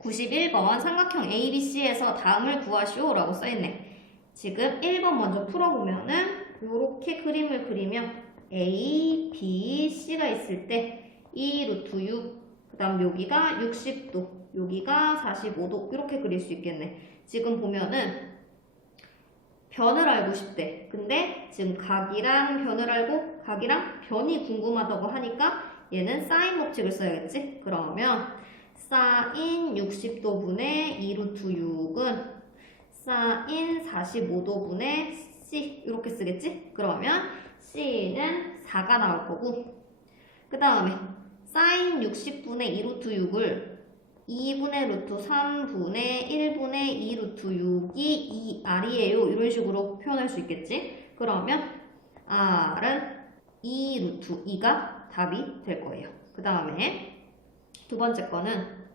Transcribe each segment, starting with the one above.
91번 삼각형 ABC에서 다음을 구하시오 라고 써있네. 지금 1번 먼저 풀어보면은 이렇게 그림을 그리면 A, B, C가 있을 때 2 루트 6, 그 다음 여기가 60도, 여기가 45도 이렇게 그릴 수 있겠네. 지금 보면은 변을 알고 싶대. 근데 지금 각이랑 변을 알고 각이랑 변이 궁금하다고 하니까 얘는 사인 법칙을 써야겠지? 그러면 사인 60도분의 2루트 6은 사인 45도분의 C 이렇게 쓰겠지? 그러면 C는 4가 나올 거고 그 다음에 사인 60분의 2루트 6을 2분의 루트 3분의 1분의 2 루트 6이 2R이에요. 이런 식으로 표현할 수 있겠지? 그러면 R은 2 루트 2가 답이 될 거예요. 그 다음에 두 번째 거는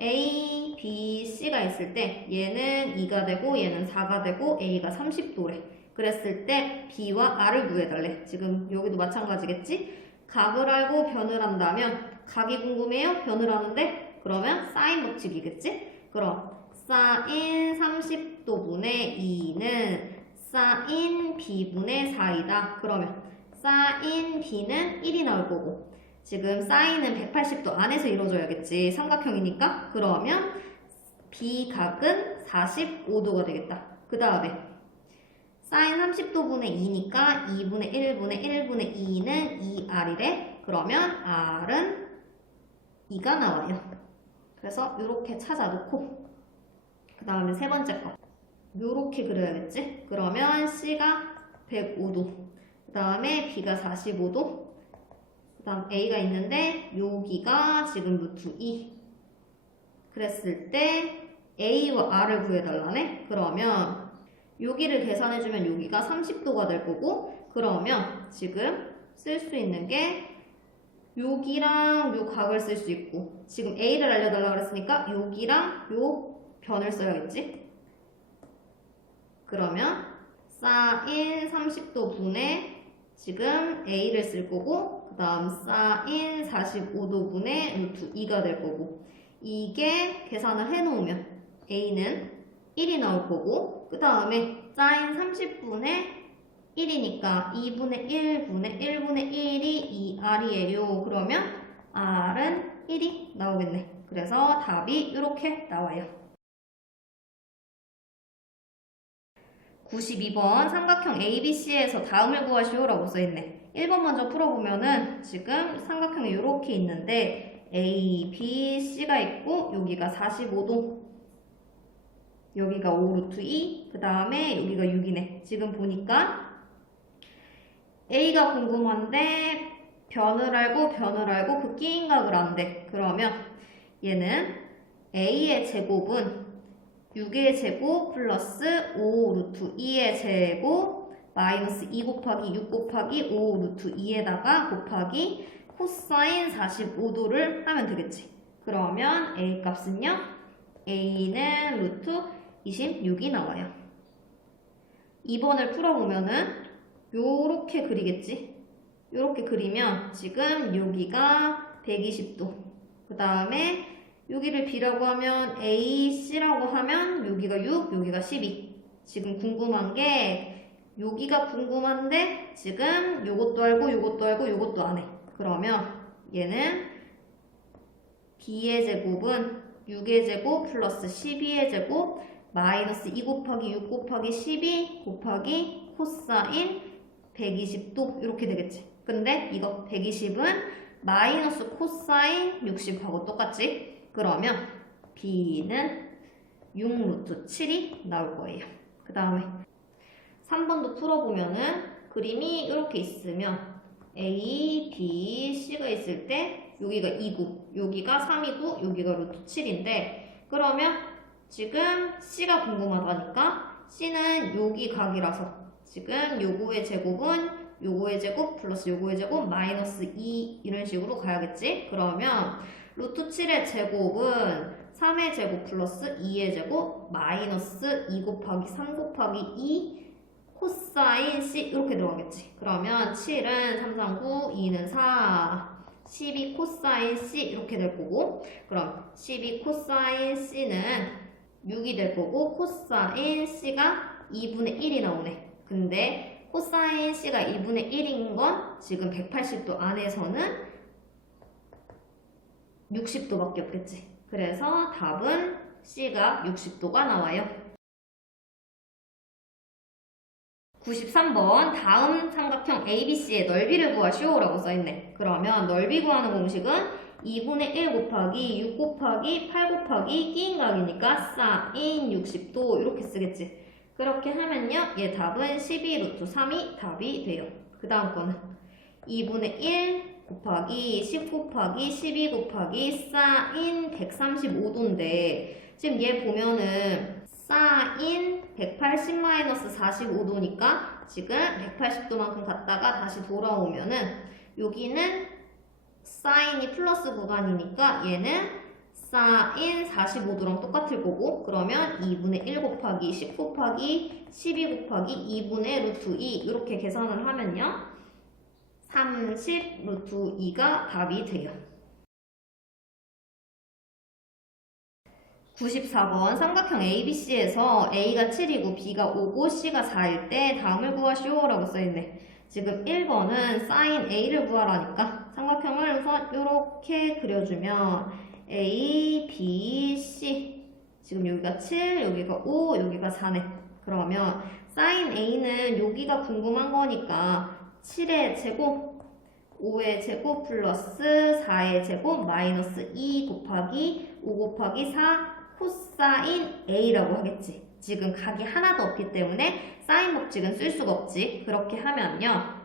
A, B, C가 있을 때 얘는 2가 되고 얘는 4가 되고 A가 30도래. 그랬을 때 B와 R을 구해달래. 지금 여기도 마찬가지겠지? 각을 알고 변을 한다면 각이 궁금해요? 변을 하는데 그러면 사인 법칙이겠지? 그럼 사인 30도분의 2는 사인 B분의 4이다. 그러면 사인 B는 1이 나올 거고 지금 사인은 180도 안에서 이루어져야겠지. 삼각형이니까. 그러면 B각은 45도가 되겠다. 그 다음에 사인 30도분의 2니까 2분의 1분의 1분의 2는 2R이래. 그러면 R은 2가 나와요. 그래서 이렇게 찾아놓고 그 다음에 세 번째 거 이렇게 그려야겠지? 그러면 C가 105도 그 다음에 B가 45도 그 다음 A가 있는데 여기가 지금 루트 2 그랬을 때 A와 R을 구해달라네? 그러면 여기를 계산해주면 여기가 30도가 될 거고 그러면 지금 쓸 수 있는 게 여기랑 요 각을 쓸 수 있고 지금 A를 알려달라고 그랬으니까 여기랑 요 변을 써야겠지? 그러면 사인 30도 분의 지금 A를 쓸 거고 그 다음 사인 45도 분의 루트 2가 될 거고 이게 계산을 해놓으면 A는 1이 나올 거고 그 다음에 사인 30분의 1이니까 2분의 1분의 1분의 1이 2R이에요. 그러면 R은 1이 나오겠네. 그래서 답이 이렇게 나와요. 92번 삼각형 ABC에서 다음을 구하시오 라고 써있네. 1번 먼저 풀어보면은 지금 삼각형이 이렇게 있는데 A, B, C가 있고 여기가 45도 여기가 5루트 2, 그 다음에 여기가 6이네. 지금 보니까 A가 궁금한데 변을 알고 변을 알고 그 끼인각을 안 돼. 그러면 얘는 A의 제곱은 6의 제곱 플러스 5 루트 2의 제곱 마이너스 2 곱하기 6 곱하기 5 루트 2에다가 곱하기 코사인 45도를 하면 되겠지. 그러면 A 값은요? A는 루트 26이 나와요. 2번을 풀어보면은 요렇게 그리겠지? 요렇게 그리면 지금 여기가 120도 그 다음에 여기를 B라고 하면 A, C라고 하면 여기가 6, 여기가 12 지금 궁금한 게 여기가 궁금한데 지금 요것도 알고 요것도 알고 요것도 안 해. 그러면 얘는 B의 제곱은 6의 제곱 플러스 12의 제곱 마이너스 2 곱하기 6 곱하기 12 곱하기 코사인 120도 이렇게 되겠지. 근데 이거 120은 마이너스 코사인 60하고 똑같지? 그러면 B는 6루트 7이 나올 거예요. 그 다음에 3번도 풀어보면은 그림이 이렇게 있으면 A, B, C가 있을 때 여기가 2구, 여기가 3이고 여기가 루트 7인데 그러면 지금 C가 궁금하다니까 C는 여기 각이라서 지금 요거의 제곱은 요거의 제곱 플러스 요거의 제곱 마이너스 2 이런 식으로 가야겠지? 그러면 루트 7의 제곱은 3의 제곱 플러스 2의 제곱 마이너스 2 곱하기 3 곱하기 2 코사인 C 이렇게 들어가겠지. 그러면 7은 3, 3, 9, 2는 4, 12 코사인 C 이렇게 될 거고 그럼 12 코사인 C는 6이 될 거고 코사인 C가 2분의 1이 나오네. 근데 코사인 C가 2분의 1인 건 지금 180도 안에서는 60도밖에 없겠지. 그래서 답은 C가 60도가 나와요. 93번 다음 삼각형 ABC의 넓이를 구하시오 라고 써있네. 그러면 넓이 구하는 공식은 2분의 1 곱하기 6 곱하기 8 곱하기 끼인각이니까 사인 60도 이렇게 쓰겠지. 그렇게 하면요. 얘 답은 12 루트 3이 답이 돼요. 그 다음 거는 2분의 1 곱하기 10 곱하기 12 곱하기 사인 135도인데 지금 얘 보면은 사인 180-45도니까 지금 180도만큼 갔다가 다시 돌아오면은 여기는 사인이 플러스 구간이니까 얘는 사인 45도랑 똑같을 거고 그러면 2분의 1 곱하기 10 곱하기 12 곱하기 2분의 루트 2 이렇게 계산을 하면요. 30 루트 2가 답이 돼요 94번 삼각형 ABC에서 A가 7이고 B가 5고 C가 4일 때 다음을 구하시오 라고 써있네. 지금 1번은 sin A를 구하라니까 삼각형을 우선 이렇게 그려주면 A, B, C 지금 여기가 7, 여기가 5, 여기가 4네. 그러면 sin A는 여기가 궁금한 거니까 7의 제곱 5의 제곱 플러스 4의 제곱 마이너스 2 곱하기 5 곱하기 4 코사인 A라고 하겠지. 지금 각이 하나도 없기 때문에 사인 법칙은 쓸 수가 없지. 그렇게 하면요.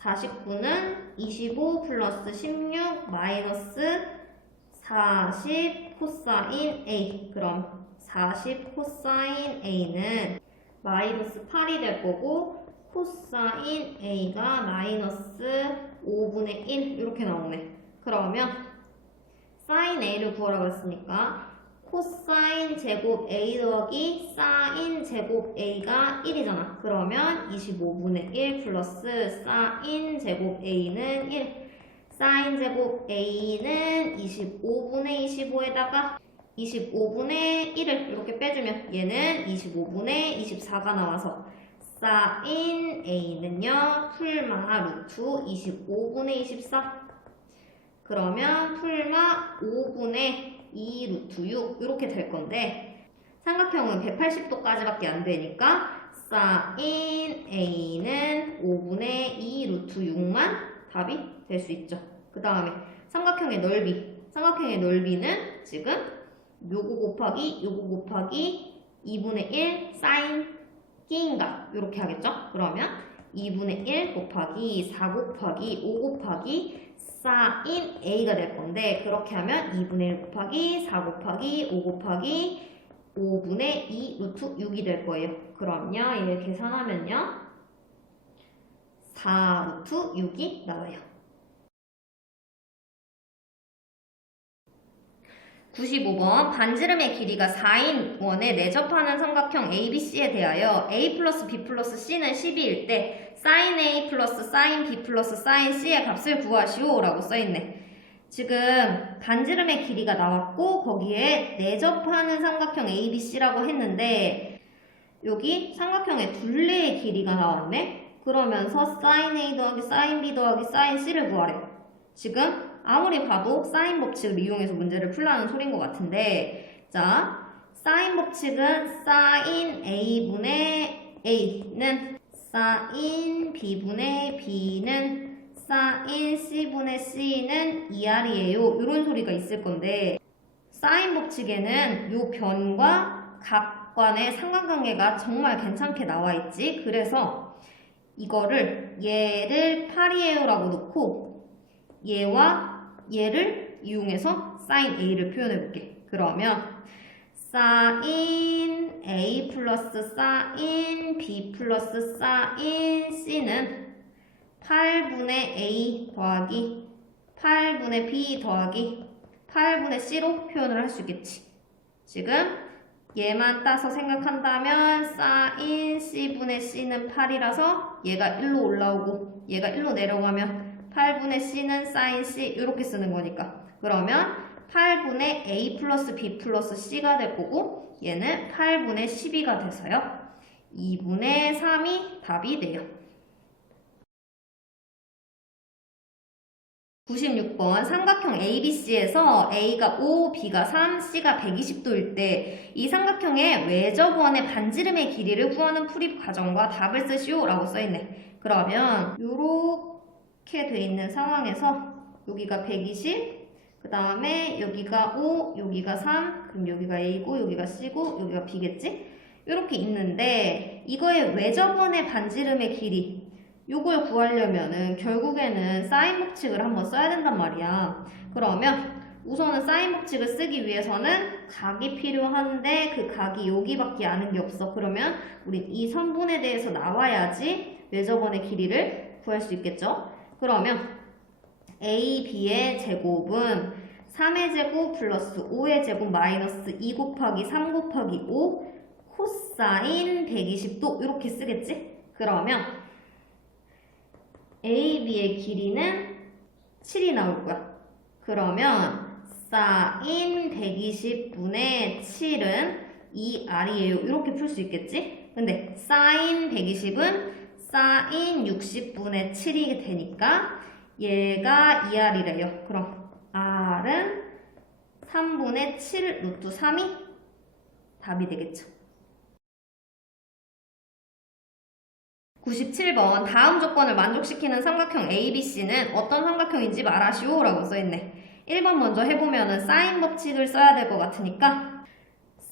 49는 25 플러스 16 마이너스 40 코사인 A. 그럼 40 코사인 A는 마이너스 8이 될 거고 코사인 A가 마이너스 5분의 1 이렇게 나오네. 그러면 사인 A를 구하라 그랬으니까 코사인 제곱 A 더하기 사인 제곱 A가 1이잖아. 그러면 25분의 1 플러스 사인 제곱 A는 1. 사인 제곱 A는 25분의 25에다가 25분의 1을 이렇게 빼주면 얘는 25분의 24가 나와서 사인 A는요 풀마 루트 25분의 24 그러면 풀마 5분의 2 루트 6 이렇게 될 건데 삼각형은 180도까지밖에 안 되니까 사인 A는 5분의 2 루트 6만 답이 될 수 있죠. 그 다음에 삼각형의 넓이 삼각형의 넓이는 지금 요거 곱하기 요거 곱하기 2분의 1 사인 끼인가 이렇게 하겠죠. 그러면 2분의 1 곱하기 4 곱하기 5 곱하기 4인 A가 될 건데 그렇게 하면 2분의 1 곱하기 4 곱하기 5 곱하기 5분의 2 루트 6이 될 거예요. 그럼요. 얘 계산하면요. 4 루트 6이 나와요. 95번 반지름의 길이가 4인 원에 내접하는 삼각형 ABC에 대하여 A 플러스 B 플러스 C는 12일 때 sin A 플러스 sin B 플러스 sin C의 값을 구하시오 라고 써있네. 지금 반지름의 길이가 나왔고 거기에 내접하는 삼각형 ABC라고 했는데 여기 삼각형의 둘레의 길이가 나왔네. 그러면서 sin A 더하기 sin B 더하기 sin C를 구하래. 지금 아무리 봐도 사인 법칙을 이용해서 문제를 풀라는 소린 것 같은데 자 사인 법칙은 사인 A분의 A는 사인 B분의 B는 사인 C분의 C는 2R이에요. 이런 소리가 있을 건데 사인 법칙에는 요 변과 각 간의 상관관계가 정말 괜찮게 나와 있지. 그래서 이거를 얘를 8이에요 라고 놓고 얘와 얘를 이용해서 sin a를 표현해 볼게. 그러면 sin a 플러스 sin b 플러스 sin c는 8분의 a 더하기 8분의 b 더하기 8분의 c로 표현을 할 수 있겠지. 지금 얘만 따서 생각한다면 sin c분의 c는 8이라서 얘가 1로 올라오고 얘가 1로 내려가면 8분의 c는 sin c 이렇게 쓰는 거니까. 그러면 8분의 a 플러스 b 플러스 c가 될 거고 얘는 8분의 12가 돼서요. 2분의 3이 답이 돼요. 96번 삼각형 ABC에서 A가 5, B가 3, C가 120도일 때 이 삼각형의 외접원의 반지름의 길이를 구하는 풀이 과정과 답을 쓰시오 라고 써있네. 그러면 이렇게 돼 있는 상황에서 여기가 120, 그 다음에 여기가 5, 여기가 3, 그럼 여기가 A고 여기가 C고 여기가 B겠지? 이렇게 있는데 이거의 외접원의 반지름의 길이 요걸 구하려면은 결국에는 사인 법칙을 한번 써야 된단 말이야. 그러면 우선은 사인 법칙을 쓰기 위해서는 각이 필요한데 그 각이 여기밖에 아는 게 없어. 그러면 우린 이 선분에 대해서 나와야지 외접원의 길이를 구할 수 있겠죠. 그러면 a, b의 제곱은 3의 제곱 플러스 5의 제곱 마이너스 2 곱하기 3 곱하기 5 코사인 120도 이렇게 쓰겠지? 그러면 AB의 길이는 7이 나올 거야. 그러면 사인 120분의 7은 2R이에요. 이렇게 풀 수 있겠지? 근데 사인 120은 사인 60분의 7이 되니까 얘가 2R이래요. 그럼 R은 3분의 7 루트 3이 답이 되겠죠. 97번 다음 조건을 만족시키는 삼각형 ABC는 어떤 삼각형인지 말하시오 라고 써있네 1번 먼저 해보면 은 사인 법칙을 써야 될 것 같으니까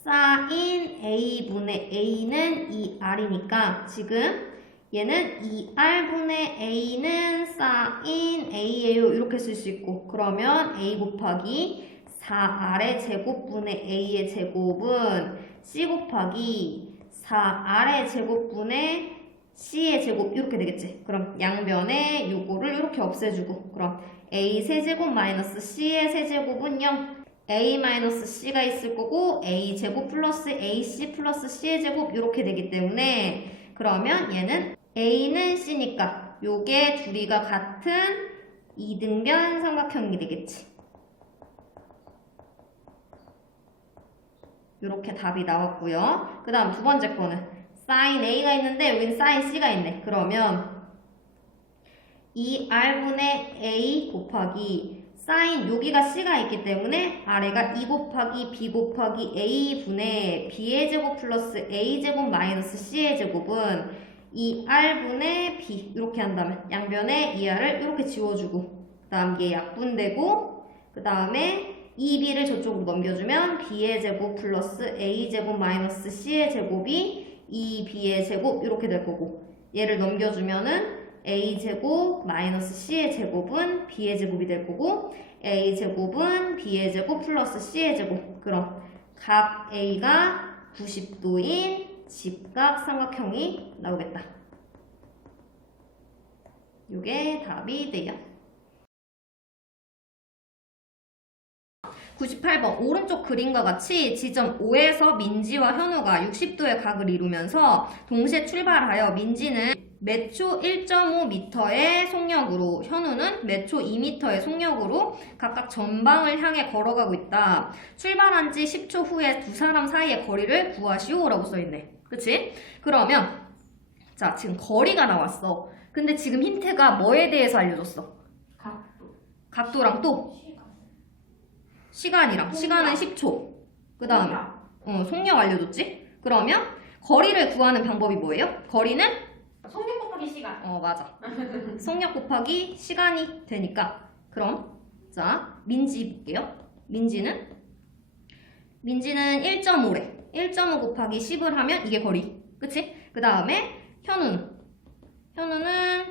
사인 A분의 A는 2R이니까 지금 얘는 2R분의 A는 사인 A예요 이렇게 쓸 수 있고 그러면 A 곱하기 4R의 제곱분의 A의 제곱은 C 곱하기 4R의 제곱분의 C의 제곱 이렇게 되겠지. 그럼 양변에 요거를 이렇게 없애주고 그럼 A 세제곱 마이너스 C의 세제곱은 0 A 마이너스 C가 있을 거고 A 제곱 플러스 AC 플러스 C의 제곱 이렇게 되기 때문에 그러면 얘는 A는 C니까 요게 둘이가 같은 이등변 삼각형이 되겠지. 이렇게 답이 나왔고요. 그 다음 두 번째 거는 sin A가 있는데 여기는 sin C가 있네. 그러면 2R분의 A 곱하기 sin 여기가 C가 있기 때문에 아래가 2 곱하기 B 곱하기 A분의 B의 제곱 플러스 A 제곱 마이너스 C의 제곱은 2R분의 B 이렇게 한다면 양변에 2R을 이렇게 지워주고 그 다음 이게 약분되고 그 다음에 2B를 저쪽으로 넘겨주면 B의 제곱 플러스 A 제곱 마이너스 C의 제곱이 2b의 제곱 이렇게 될 거고 얘를 넘겨주면은 a 제곱 마이너스 c의 제곱은 b의 제곱이 될 거고 a 제곱은 b의 제곱 플러스 c의 제곱. 그럼 각 a가 90도인 직각 삼각형이 나오겠다. 요게 답이 돼요. 98번 오른쪽 그림과 같이 지점 5에서 민지와 현우가 60도의 각을 이루면서 동시에 출발하여 민지는 매초 1.5m의 속력으로 현우는 매초 2m의 속력으로 각각 전방을 향해 걸어가고 있다. 출발한 지 10초 후에 두 사람 사이의 거리를 구하시오 라고 써있네. 그치? 그러면 자 지금 거리가 나왔어. 근데 지금 힌트가 뭐에 대해서 알려줬어? 각도. 각도랑 또 시간이랑 시간은 10초. 그 다음에 어, 속력 알려줬지? 그러면 거리를 구하는 방법이 뭐예요? 거리는 속력 곱하기 시간. 어 맞아. 속력 곱하기 시간이 되니까 그럼 자 민지 볼게요. 민지는 민지는 1.5래. 1.5 곱하기 10을 하면 이게 거리. 그치? 그 다음에 현우는 현우는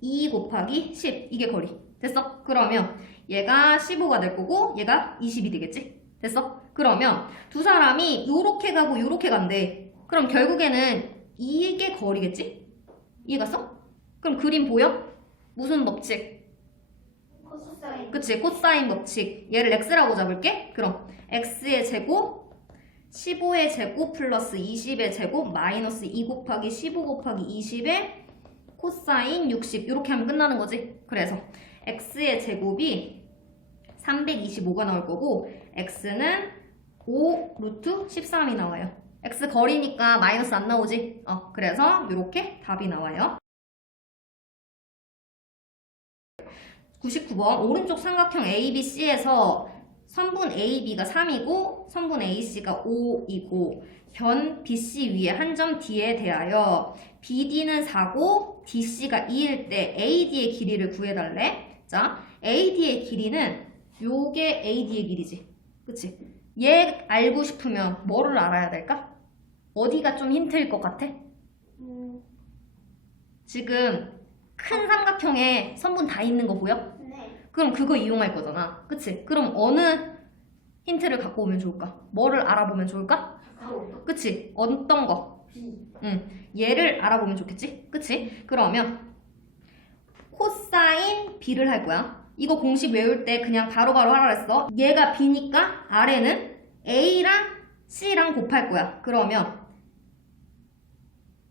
2 곱하기 10 이게 거리. 됐어? 그러면 얘가 15가 될 거고 얘가 20이 되겠지? 됐어? 그러면 두 사람이 요렇게 가고 요렇게 간대. 그럼 결국에는 이게 거리겠지? 이해갔어? 그럼 그림 보여? 무슨 법칙? 코사인. 그치? 코사인 법칙. 얘를 x라고 잡을게. 그럼 x의 제곱 15의 제곱 플러스 20의 제곱 마이너스 2 곱하기 15 곱하기 20의 코사인 60 이렇게 하면 끝나는 거지. 그래서 x의 제곱이 325가 나올 거고 x는 5 루트 13이 나와요. x 거리니까 마이너스 안 나오지? 어, 그래서 이렇게 답이 나와요. 99번 오른쪽 삼각형 ABC에서 선분 AB가 3이고 선분 AC가 5이고 변 BC 위에 한 점 D에 대하여 BD는 4고 DC가 2일 때 AD의 길이를 구해달래. 자, AD의 길이는 요게 AD의 길이지. 그치? 얘 알고 싶으면 뭐를 알아야 될까? 어디가 좀 힌트일 것 같아? 음, 지금 큰 삼각형에 선분 다 있는 거 보여? 네. 그럼 그거 이용할 거잖아. 그치? 그럼 어느 힌트를 갖고 오면 좋을까? 뭐를 알아보면 좋을까? 그치? 어떤 거? B. 얘를 알아보면 좋겠지? 그치? 그러면 코사인 B를 할 거야. 이거 공식 외울 때 그냥 바로 바로 하라 그랬어. 얘가 B니까 아래는 A랑 C랑 곱할 거야. 그러면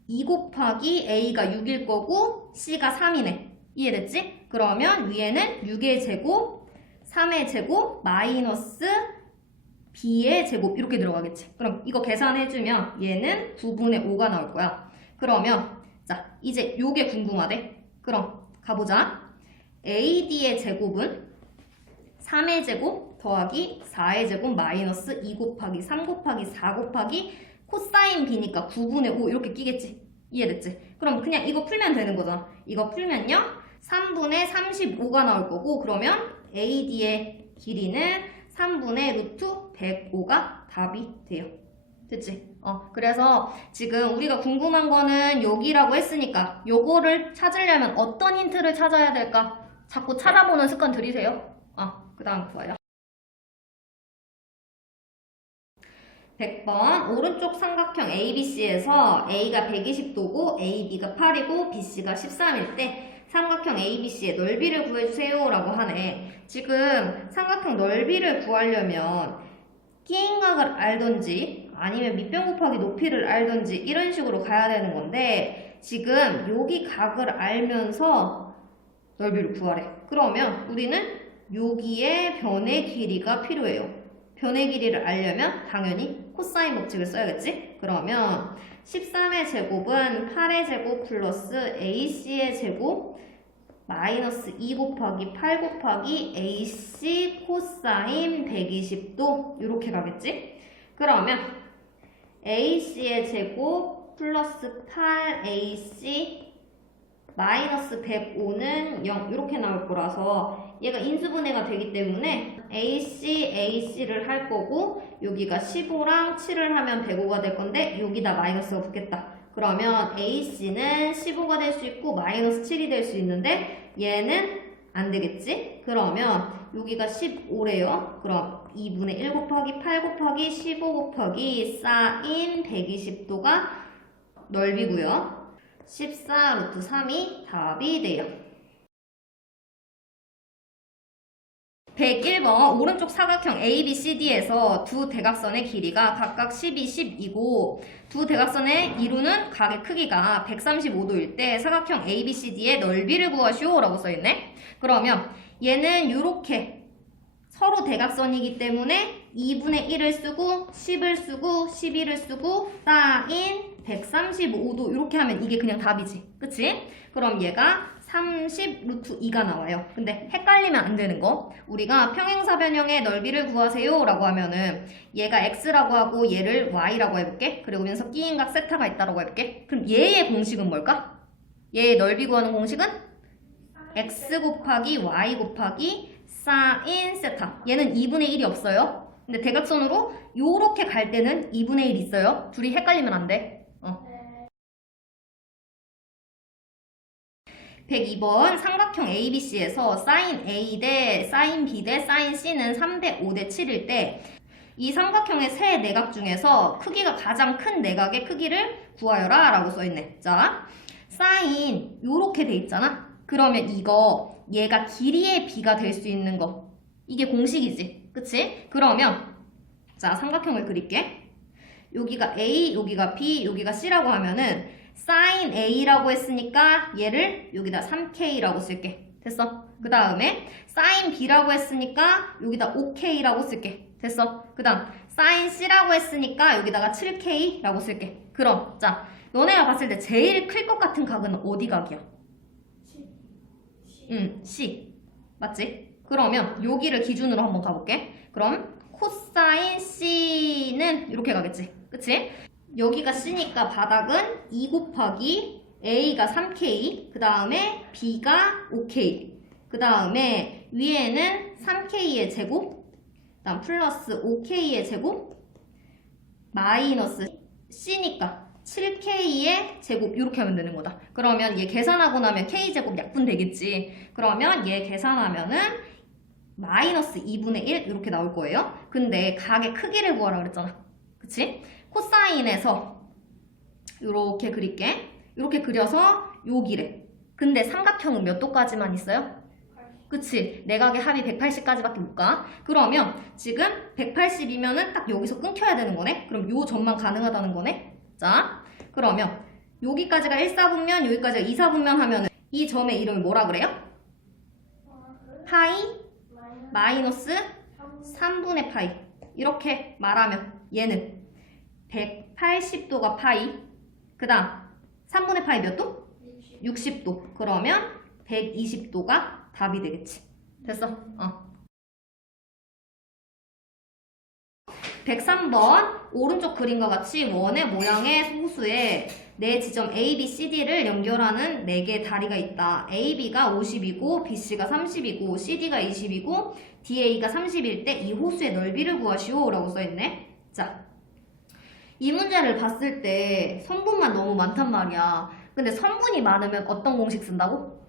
2 곱하기 A가 6일 거고 C가 3이네. 이해됐지? 그러면 위에는 6의 제곱, 3의 제곱, 마이너스 B의 제곱 이렇게 들어가겠지. 그럼 이거 계산해주면 얘는 9분의 5가 나올 거야. 그러면 자 이제 요게 궁금하대. 그럼 가보자. AD의 제곱은 3의 제곱 더하기 4의 제곱 마이너스 2 곱하기 3 곱하기 4 곱하기 코사인 B니까 9분의 5 이렇게 끼겠지. 이해됐지? 그럼 그냥 이거 풀면 되는 거잖아. 이거 풀면요. 3분의 35가 나올 거고 그러면 AD의 길이는 3분의 루트 105가 답이 돼요. 됐지? 어, 그래서 지금 우리가 궁금한 거는 여기라고 했으니까 요거를 찾으려면 어떤 힌트를 찾아야 될까? 자꾸 찾아보는 습관 들이세요. 어, 그 다음 좋아요. 100번 오른쪽 삼각형 ABC에서 A가 120도고 AB가 8이고 BC가 13일 때 삼각형 ABC의 넓이를 구해주세요 라고 하네. 지금 삼각형 넓이를 구하려면 끼인각을 알던지 아니면 밑변 곱하기 높이를 알던지 이런 식으로 가야 되는 건데 지금 여기 각을 알면서 넓이를 구하래. 그러면 우리는 여기에 변의 길이가 필요해요. 변의 길이를 알려면 당연히 코사인 법칙을 써야겠지? 그러면 13의 제곱은 8의 제곱 플러스 AC의 제곱 마이너스 2 곱하기 8 곱하기 AC 코사인 120도 이렇게 가겠지? 그러면 AC의 제곱 플러스 8AC 마이너스 105는 0 이렇게 나올 거라서 얘가 인수분해가 되기 때문에 AC, AC를 할 거고 여기가 15랑 7을 하면 105가 될 건데 여기다 마이너스가 붙겠다. 그러면 AC는 15가 될 수 있고 마이너스 7이 될 수 있는데 얘는 안 되겠지? 그러면 여기가 15래요. 그럼 2분의 1 곱하기 8 곱하기 15 곱하기 사인 120도가 넓이고요. 14 루트 3이 답이 돼요. 101번 오른쪽 사각형 ABCD에서 두 대각선의 길이가 각각 12, 10이고 두 대각선의 이루는 각의 크기가 135도일 때 사각형 ABCD의 넓이를 구하시오 라고 써있네. 그러면 얘는 이렇게 서로 대각선이기 때문에 2분의 1을 쓰고 10을 쓰고 11을 쓰고 따인 135도 이렇게 하면 이게 그냥 답이지. 그치? 그럼 얘가 30 루트 2가 나와요. 근데 헷갈리면 안 되는 거. 우리가 평행사 변형의 넓이를 구하세요 라고 하면은 얘가 x라고 하고 얘를 y라고 해볼게. 그리고면서 끼인각 세타가 있다라고 해볼게. 그럼 얘의 공식은 뭘까? 얘의 넓이 구하는 공식은 x 곱하기 y 곱하기 사인 세타. 얘는 2분의 1이 없어요. 근데 대각선으로 요렇게 갈 때는 2분의 1 있어요. 둘이 헷갈리면 안 돼. 102번 삼각형 ABC에서 사인 A 대 사인 B 대 사인 C는 3대 5대 7일 때 이 삼각형의 세 내각 중에서 크기가 가장 큰 내각의 크기를 구하여라 라고 써있네. 자, 사인 요렇게 돼 있잖아. 그러면 이거 얘가 길이의 B가 될 수 있는 거 이게 공식이지. 그치? 그러면 자 삼각형을 그릴게. 여기가 A, 여기가 B, 여기가 C라고 하면은 sin a라고 했으니까 얘를 여기다 3k라고 쓸게. 됐어? 그 다음에 sin b라고 했으니까 여기다 5k라고 쓸게. 됐어? 그 다음 sin c라고 했으니까 여기다가 7k라고 쓸게. 그럼 자 너네가 봤을 때 제일 클 것 같은 각은 어디 각이야? 응, C. 맞지? 그러면 여기를 기준으로 한번 가볼게. 그럼 코사인 C는 이렇게 가겠지. 그치? 여기가 C니까 바닥은 2 곱하기 A가 3K, 그 다음에 B가 5K, 그 다음에 위에는 3K의 제곱, 그 다음 플러스 5K의 제곱, 마이너스 C니까 7K의 제곱 이렇게 하면 되는 거다. 그러면 얘 계산하고 나면 K제곱 약분 되겠지. 그러면 얘 계산하면은 마이너스 2분의 1 이렇게 나올 거예요. 근데 각의 크기를 구하라 그랬잖아. 그치? 코사인에서 이렇게 그릴게. 이렇게 그려서 여기래. 근데 삼각형은 몇 도까지만 있어요? 그치? 내각의 합이 180까지밖에 못 가. 그러면 지금 180이면은 딱 여기서 끊겨야 되는 거네? 그럼 요 점만 가능하다는 거네? 자, 그러면 여기까지가 1사분면, 여기까지가 2사분면 하면은 이 점의 이름을 뭐라 그래요? 파이 마이너스 3분의 파이. 이렇게 말하면 얘는 180도가 파이. 그 다음 3분의 파이 몇 도? 60도. 그러면 120도가 답이 되겠지. 됐어? 어. 103번 오른쪽 그림과 같이 원의 모양의 호수에 네 지점 A, B, C, D를 연결하는 4개의 다리가 있다. A, B가 50이고 B, C가 30이고 C, D가 20이고 D, A가 30일 때 이 호수의 넓이를 구하시오 라고 써있네. 자, 이 문제를 봤을 때 선분만 너무 많단 말이야. 근데 선분이 많으면 어떤 공식 쓴다고?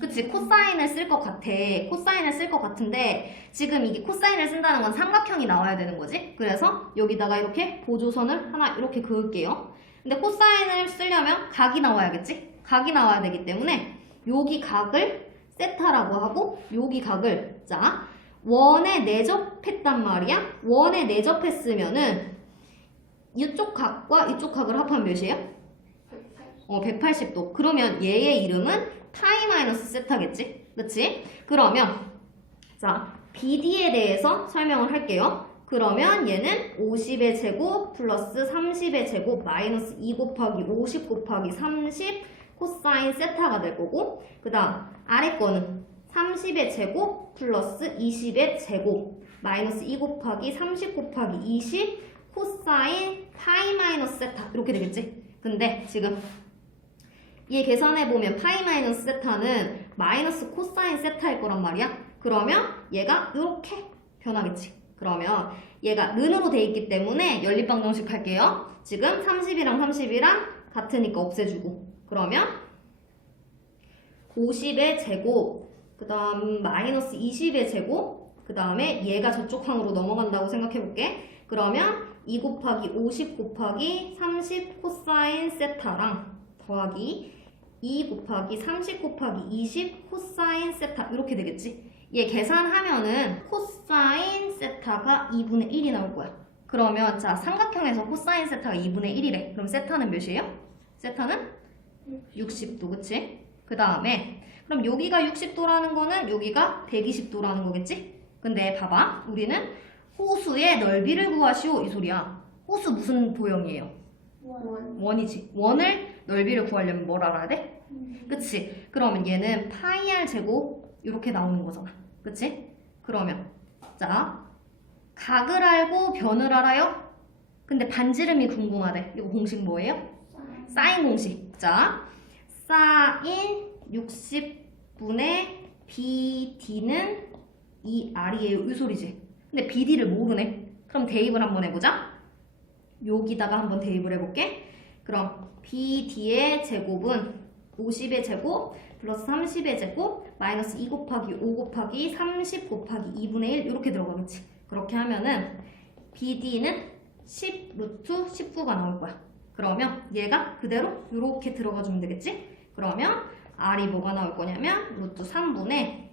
그치 코사인을 쓸 것 같아. 코사인을 쓸 것 같은데 지금 이게 코사인을 쓴다는 건 삼각형이 나와야 되는 거지? 그래서 여기다가 이렇게 보조선을 하나 이렇게 그을게요. 근데 코사인을 쓰려면 각이 나와야겠지? 각이 나와야 되기 때문에 여기 각을 세타라고 하고 여기 각을 자 원에 내접했단 말이야. 원에 내접했으면은 이쪽 각과 이쪽 각을 합하면 몇이에요? 어 180도 그러면 얘의 이름은 파이 마이너스 세타겠지? 그치? 그러면 자 BD에 대해서 설명을 할게요. 그러면 얘는 50의 제곱 플러스 30의 제곱 마이너스 2 곱하기 50 곱하기 30 코사인 세타가 될 거고 그 다음 아래 거는 30의 제곱 플러스 20의 제곱 마이너스 2 곱하기 30 곱하기 20 코사인 파이 마이너스 세타 이렇게 되겠지? 근데 지금 얘 계산해보면 파이 마이너스 세타는 마이너스 코사인 세타일 거란 말이야. 그러면 얘가 이렇게 변하겠지. 그러면 얘가 는으로 돼 있기 때문에 연립방 정식 할게요. 지금 30이랑 30이랑 같으니까 없애주고. 그러면 50의 제곱, 그 다음 마이너스 20의 제곱, 그 다음에 얘가 저쪽 항으로 넘어간다고 생각해볼게. 그러면 2 곱하기 50 곱하기 30 코사인 세타랑 더하기 2 곱하기 30 곱하기 20 코사인 세타 이렇게 되겠지? 얘 계산하면은 코사인 세타가 2분의 1이 나올 거야. 그러면 자 삼각형에서 코사인 세타가 2분의 1이래. 그럼 세타는 몇이에요? 세타는 60도, 그치? 그 다음에 그럼 여기가 60도라는 거는 여기가 120도라는 거겠지? 근데 봐봐, 우리는 호수의 넓이를 구하시오 이 소리야. 호수 무슨 도형이에요? 원이지. 원을 넓이를 구하려면 뭘 알아야 돼? 그치? 그러면 얘는 파이 r 제곱 이렇게 나오는 거잖아. 그치? 그러면 자 각을 알고 변을 알아요? 근데 반지름이 궁금하대. 이거 공식 뭐예요? 사인 공식. 자 사인 60분의 BD는 이 R이에요. 이 소리지. 근데 BD를 모르네. 그럼 대입을 한번 해보자. 여기다가 한번 대입을 해볼게. 그럼 BD의 제곱은 50의 제곱 플러스 30의 제곱 마이너스 2 곱하기 5 곱하기 30 곱하기 2분의 1 이렇게 들어가겠지. 그렇게 하면은 BD는 10 루트 19가 나올 거야. 그러면 얘가 그대로 이렇게 들어가주면 되겠지? 그러면 R이 뭐가 나올 거냐면 루트 3분의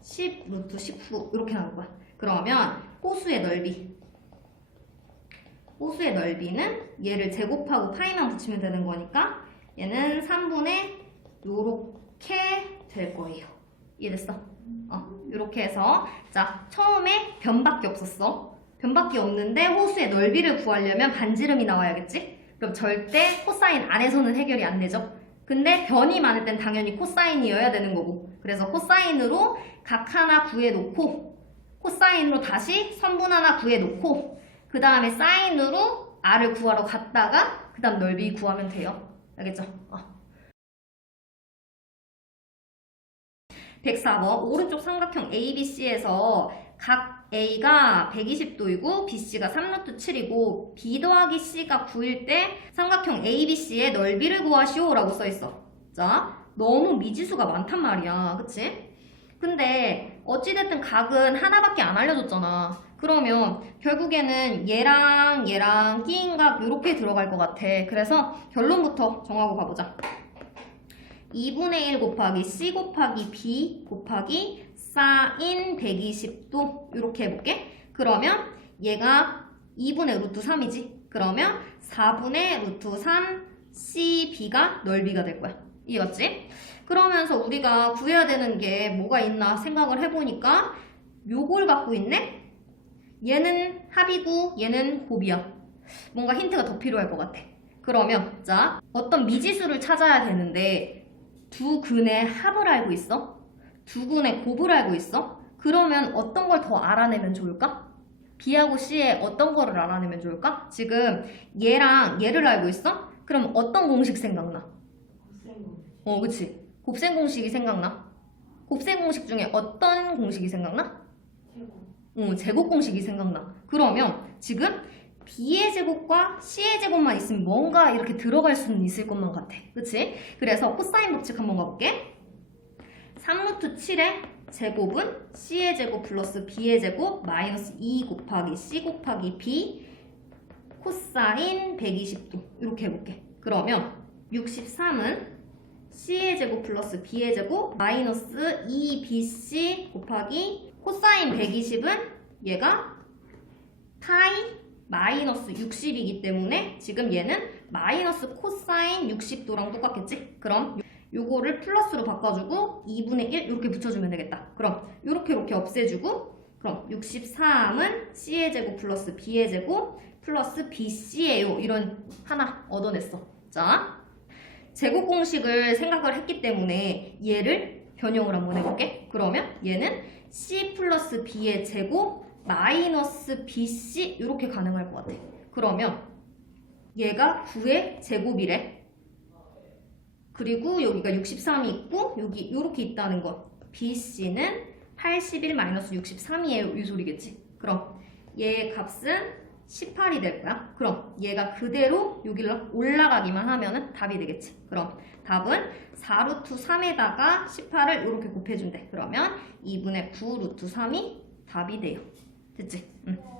10 루트 19 이렇게 나올 거야. 그러면 호수의 넓이 호수의 넓이는 얘를 제곱하고 파이만 붙이면 되는 거니까 얘는 3분의 요렇게 될 거예요. 이해됐어? 어, 요렇게 해서 자 처음에 변밖에 없었어. 변밖에 없는데 호수의 넓이를 구하려면 반지름이 나와야겠지? 그럼 절대 코사인 안에서는 해결이 안 되죠. 근데 변이 많을 땐 당연히 코사인이어야 되는 거고 그래서 코사인으로 각 하나 구해놓고 코사인으로 다시 선분 하나 구해놓고 그 다음에 사인으로 r을 구하러 갔다가 그 다음 넓이 구하면 돼요. 알겠죠? 어. 104번 오른쪽 삼각형 ABC에서 각 A가 120도이고 BC가 3루트 7이고 B 더하기 C가 9일 때 삼각형 ABC의 넓이를 구하시오 라고 써있어 자 너무 미지수가 많단 말이야 그치? 근데 어찌됐든 각은 하나밖에 안 알려줬잖아 그러면 결국에는 얘랑 얘랑 끼인 각 이렇게 들어갈 것 같아 그래서 결론부터 정하고 가보자 2분의 1 곱하기 C 곱하기 B 곱하기 사인 120도 이렇게 해볼게. 그러면 얘가 2분의 루트 3이지. 그러면 4분의 루트 3 CB가 넓이가 될 거야. 이해갔지? 그러면서 우리가 구해야 되는 게 뭐가 있나 생각을 해보니까 요걸 갖고 있네? 얘는 합이고 얘는 곱이야. 뭔가 힌트가 더 필요할 것 같아. 그러면 자 어떤 미지수를 찾아야 되는데 두 근의 합을 알고 있어? 두 근의 곱을 알고 있어? 그러면 어떤 걸 더 알아내면 좋을까? B하고 C의 어떤 거를 알아내면 좋을까? 지금 얘랑 얘를 알고 있어? 그럼 어떤 공식 생각나? 어, 그치. 곱셈 공식이 생각나? 곱셈 공식 중에 어떤 공식이 생각나? 어, 제곱 공식이 생각나. 그러면 지금 B의 제곱과 C의 제곱만 있으면 뭔가 이렇게 들어갈 수는 있을 것만 같아. 그치? 그래서 코사인 법칙 한번 가볼게. 3루트 7의 제곱은 C의 제곱 플러스 B의 제곱 마이너스 2 곱하기 C 곱하기 B 코사인 120도 이렇게 해볼게. 그러면 63은 C의 제곱 플러스 B의 제곱 마이너스 2BC 곱하기 코사인 120은 얘가 파이 마이너스 60이기 때문에 지금 얘는 마이너스 코사인 60도랑 똑같겠지? 그럼 요거를 플러스로 바꿔주고 2분의 1 이렇게 붙여주면 되겠다. 그럼 이렇게 이렇게 없애주고 그럼 63은 C의 제곱 플러스 B의 제곱 플러스 BC예요. 이런 하나 얻어냈어. 자, 제곱 공식을 생각을 했기 때문에 얘를 변형을 한번 해볼게. 그러면 얘는 C 플러스 B의 제곱 마이너스 BC 이렇게 가능할 것 같아. 그러면 얘가 9의 제곱이래. 그리고 여기가 63이 있고 여기 이렇게 있다는 거. BC는 81 마이너스 63이에요. 이 소리겠지. 그럼 얘의 값은 18이 될 거야. 그럼 얘가 그대로 여기로 올라가기만 하면은 답이 되겠지. 그럼 답은 4루트 3에다가 18을 이렇게 곱해준대. 그러면 2분의 9 루트 3이 답이 돼요. 됐지? 응.